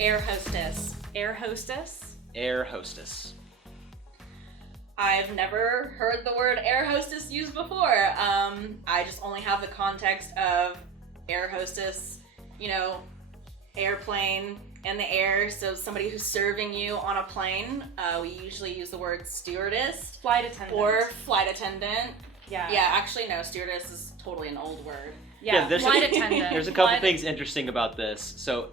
Airhostess. Airhostess? Airhostess. I've never heard the word air hostess used before. I just only have the context of air hostess, airplane in the air. So somebody who's serving you on a plane. We usually use the word stewardess. Flight attendant. Or flight attendant. Yeah. Yeah, actually no, stewardess is totally an old word. Yeah, flight attendant. There's a couple things interesting about this. So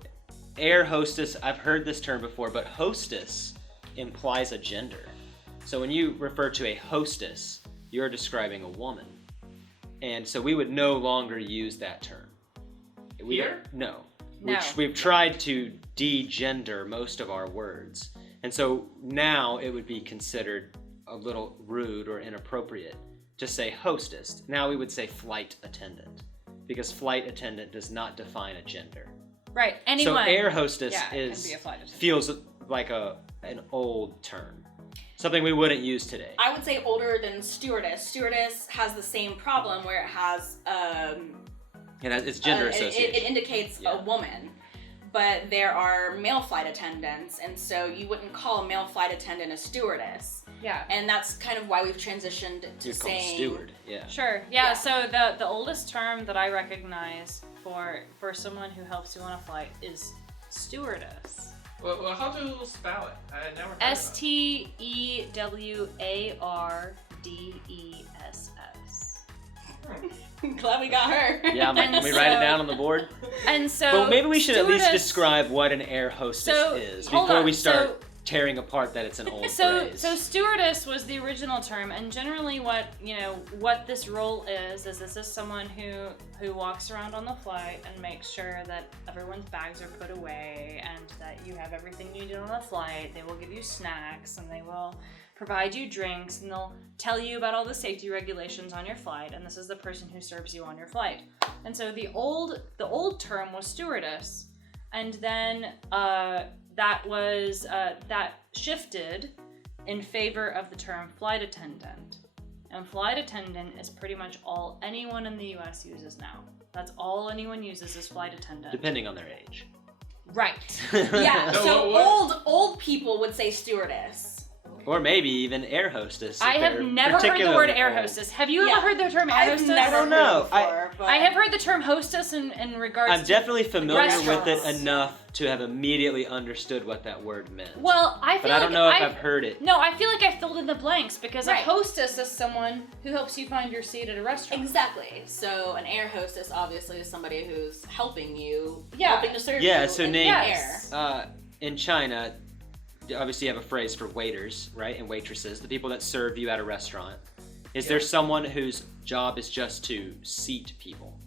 air hostess, I've heard this term before, but hostess implies a gender. So when you refer to a hostess, you're describing a woman. And so we would no longer use that term. Here? No. No. We've tried to de-gender most of our words. And so now it would be considered a little rude or inappropriate to say hostess. Now we would say flight attendant, because flight attendant does not define a gender. Right, anyone. So air hostess can be a flight attendant. feels like an old term. Something we wouldn't use today. I would say older than stewardess. Stewardess has the same problem where it has It's gender association. It indicates a woman, but there are male flight attendants, and so you wouldn't call a male flight attendant a stewardess. Yeah. And that's kind of why we've transitioned to You'd call saying steward. Yeah. Sure. Yeah. So the oldest term that I recognize for someone who helps you on a flight is stewardess. Well, how do you spell it? I never heard STEWARDESS. Glad we got her. Yeah, can we write it down on the board? And so Well, maybe we should at least stewardess- describe what an air hostess is hold before on. we start So- tearing apart that it's an old So phrase. stewardess was the original term, and generally what this role is this is someone who walks around on the flight and makes sure that everyone's bags are put away and that you have everything you need on the flight. They will give you snacks and they will provide you drinks and they'll tell you about all the safety regulations on your flight, and this is the person who serves you on your flight. And so the old term was stewardess, and then that shifted in favor of the term flight attendant. And flight attendant is pretty much all anyone in the US uses now. That's all anyone uses is flight attendant. Depending on their age. Right. Yeah, So so what- old people would say stewardess. Or maybe even air hostess. I have never heard the word air hostess. Have you ever heard the term air I've hostess? never I don't heard know. it before, but I have heard the term hostess in regards I'm to definitely familiar with it restaurants. enough to have immediately understood what that word meant. Well, I feel but I don't know if I've heard it. No, I feel like I filled in the blanks because Right. a hostess is someone who helps you find your seat at a restaurant. Exactly. So an air hostess obviously is somebody who's helping you, Yeah. helping to serve you Yeah, so in name- the Yes. air. In China, obviously you have a phrase for waiters, right? And waitresses, the people that serve you at a restaurant. Is there someone whose job is just to seat people?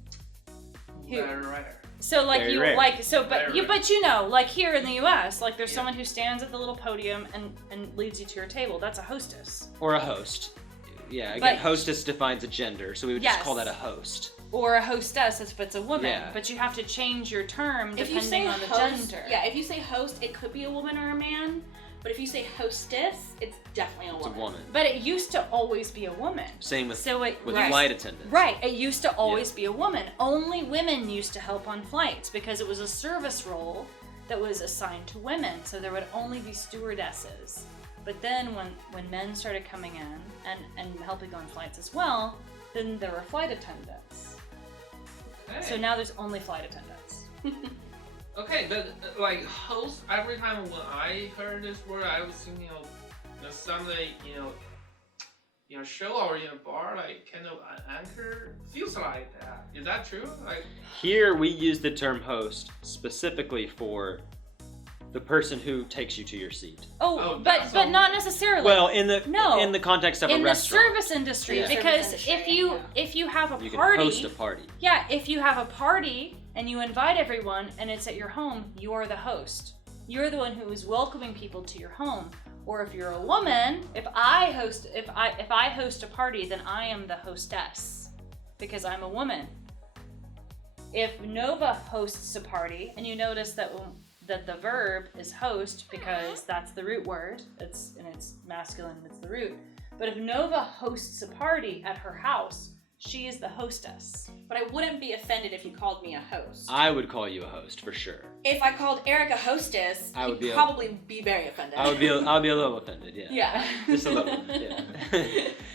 Very rare. So like Very you rare. like so but Very you rare. but like here in the US, like there's someone who stands at the little podium and leads you to your table. That's a hostess. Or a host. Yeah, again, But- hostess defines a gender, so we would just Yes. call that a host. Or a hostess if it's a woman. Yeah. But you have to change your term If you say depending on the host, gender. yeah, if you say host, it could be a woman or a man. But if you say hostess, it's definitely a It's woman. a woman. But it used to always be a woman. Same with So it with right. flight attendants. Right, it used to always be a woman. Only women used to help on flights because it was a service role that was assigned to women. So there would only be stewardesses. But then when men started coming in and helping on flights as well, then there were flight attendants. Okay. So now there's only flight attendants. Okay, but like host, every time when I heard this word, I was thinking of somebody, show or in a bar, like kind of an anchor. Feels like that. Is that true? Like Here we use the term host specifically for the person who takes you to your seat. Oh, but that's but all. not necessarily. Well, in the No. context of a in the restaurant, service industry, Yeah. because Service if industry, you have a you party, can host a party. yeah, if you have a party and you invite everyone and it's at your home, you're the host. You're the one who is welcoming people to your home. Or if you're a woman, if I host a party, then I am the hostess because I'm a woman. If Nova hosts a party, and you notice that the verb is host because that's the root word, it's masculine, it's the root. But if Nova hosts a party at her house, she is the hostess. but I wouldn't be offended if you called me a host. I would call you a host for sure. If I called Eric a hostess, I would he'd probably be very offended. I'll be a little offended, yeah. Yeah. Just a little, yeah.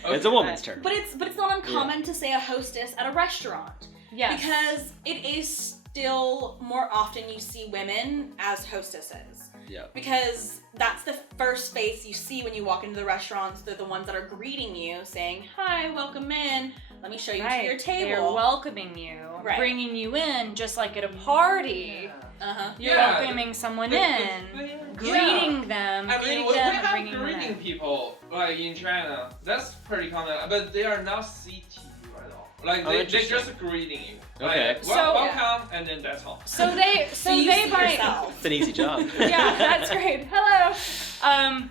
It's a woman's term. But it's not uncommon to say a hostess at a restaurant. Yes. Because it is still more often you see women as hostesses. Yeah. Because that's the first face you see when you walk into the restaurants. They're the ones that are greeting you, saying, "Hi, welcome in. Let me show you to your table." They're welcoming you, Right. bringing you in, just like at a party. Uh-huh. You're Yeah, welcoming someone in, greeting them, I mean, greeting we them, have bringing them greeting in. people like in China. That's pretty common, but they are not CT at all. Like Oh, they're interesting. just greeting you. Okay. Like, So- welcome, and then that's all. So they you see might. yourself. It's an easy job. Yeah, that's great. Hello.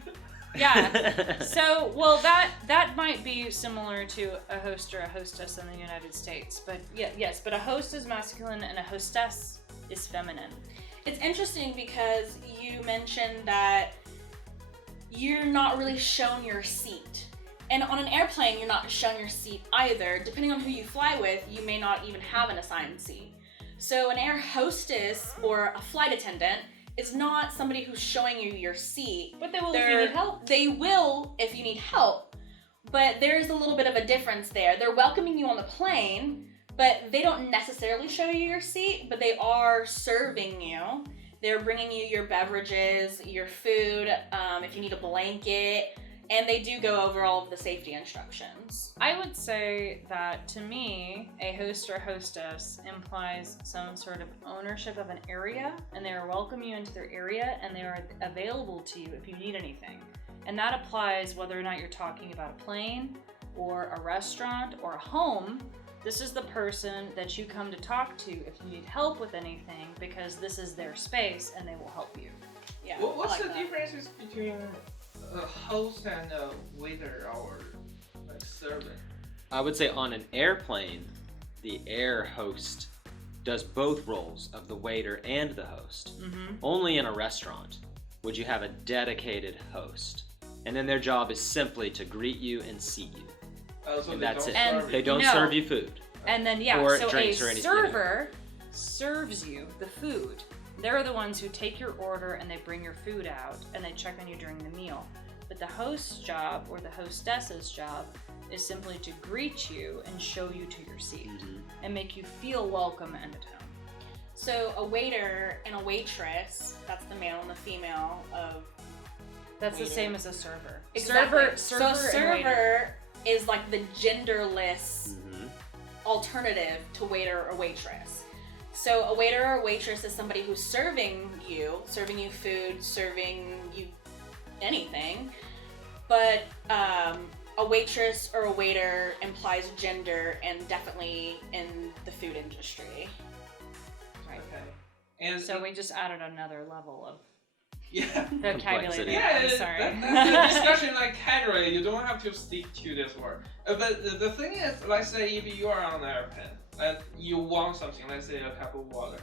Yeah. So, well, that might be similar to a host or a hostess in the United States, but yes, but a host is masculine and a hostess is feminine. It's interesting because you mentioned that you're not really shown your seat. And on an airplane, you're not shown your seat either. Depending on who you fly with, you may not even have an assigned seat. So an air hostess or a flight attendant is not somebody who's showing you your seat. But they will if you need help. They will if you need help. But there's a little bit of a difference there. They're welcoming you on the plane, but they don't necessarily show you your seat, but they are serving you. They're bringing you your beverages, your food, if you need a blanket, and they do go over all of the safety instructions. I would say that to me, a host or hostess implies some sort of ownership of an area, and they are welcoming you into their area, and they are available to you if you need anything. And that applies whether or not you're talking about a plane, or a restaurant, or a home. This is the person that you come to talk to if you need help with anything, because this is their space, and they will help you. Yeah. What's I like the that. differences between a host and a waiter or like servant? I would say on an airplane, the air host does both roles of the waiter and the host. Mm-hmm. Only in a restaurant would you have a dedicated host. And then their job is simply to greet you and seat you. So And they that's don't it. And serve They you. don't No. serve you food. And then, yeah, Or so a drinks or anything, server serves you the food. They're the ones who take your order and they bring your food out and they check on you during the meal. But the host's job or the hostess's job is simply to greet you and show you to your seat and make you feel welcome and at home. So a waiter and a waitress, that's the male and the female of That's the waiter. same as a server. Exactly. Server so a and waiter. server is like the genderless Mm-hmm. alternative to waiter or waitress. So a waiter or waitress is somebody who's serving you food, serving you anything. But a waitress or a waiter implies gender, and definitely in the food industry. Right. Okay. And So we just added another level of yeah. vocabulary. Complexity. there. Yeah, I'm sorry. that's a discussion like casually. You don't have to stick to this word. But the thing is, let's say if you are on an airplane and you want something, let's say a cup of water,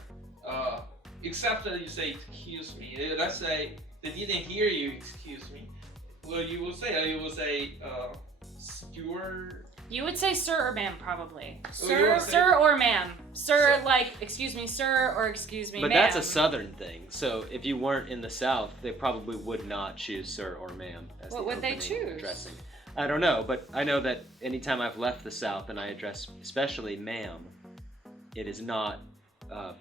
except that you say excuse me. Let's say they didn't hear you. Excuse me. Well, you will say steward. You would say sir or ma'am, probably. Oh, you wanna say- Sir or ma'am. Sir, like, excuse me, sir, or excuse me, But ma'am. that's a southern thing. So if you weren't in the South, they probably would not choose sir or ma'am as What the would they opening choose? addressing. I don't know, but I know that anytime I've left the South and I address especially ma'am, it is not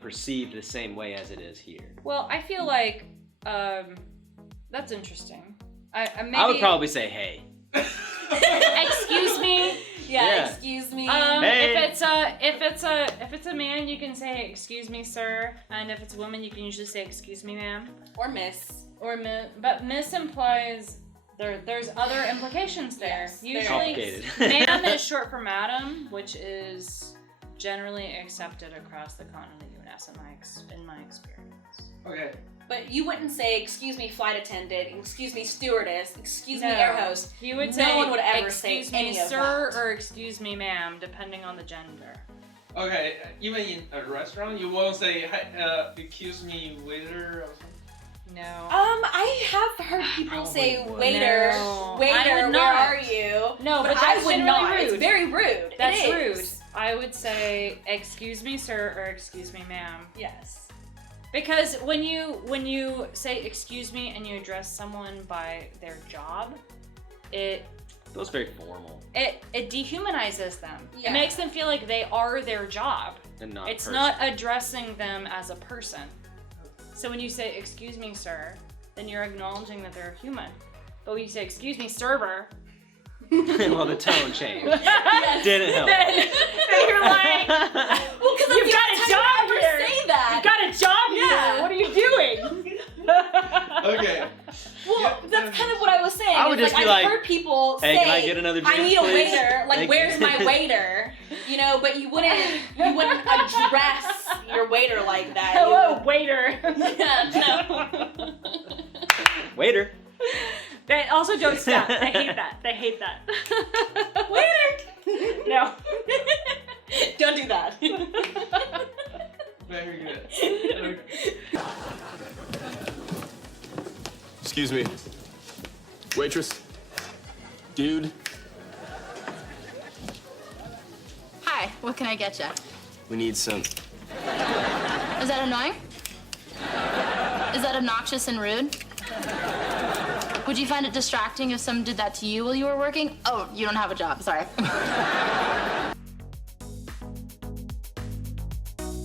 perceived the same way as it is here. Well, I feel like that's interesting. Maybe, I would probably say hey. excuse me. Yeah. Excuse me. Hey. If it's a man, you can say excuse me, sir, and if it's a woman, you can usually say excuse me, ma'am, or miss. or miss. But miss implies there's other implications there. Yes, Usually, Complicated. ma'am is short for madam, which is generally accepted across the continent of the U.S. in my experience. Okay. But you wouldn't say, excuse me, flight attendant, excuse me, stewardess, excuse me, No. air host. You would No say one would ever excuse say me, any of sir, that. or excuse me, ma'am, depending on the gender. Okay. Even in a restaurant, you won't say excuse me, waiter or something. No. I have heard people Probably say, would. waiter, No, I waiter, would where not. are you? No, but I that's would generally not. rude. It's very rude. That's It rude. is. I would say, excuse me, sir, or excuse me, ma'am. Yes. Because when you say excuse me and you address someone by their job, it feels very formal. It dehumanizes them. Yeah. It makes them feel like they are their job. And not It's person. not addressing them as a person. So when you say excuse me, sir, then you're acknowledging that they're a human. But when you say excuse me, server, well, the tone changed. Yes. Didn't help. then you're like, Well, because You've got a job here. Say that. you've got a job Yeah. here. What are you doing? Okay. Well, Yeah, that's kind of what I was saying. I would It's just be I've like, heard people "Hey, say, can I get another drink, I need a please? waiter. Like, Thank where's you." my waiter? You know, but you wouldn't address your waiter like that. You Hello, would- waiter. Yeah, no. Waiter. They also don't stop. They hate that. They hate that. Waiter. No. Don't do that. Very good. Okay. Excuse me. Waitress? Dude? Hi, what can I get you? We need some. Is that annoying? Is that obnoxious and rude? Would you find it distracting if someone did that to you while you were working? Oh, you don't have a job, sorry.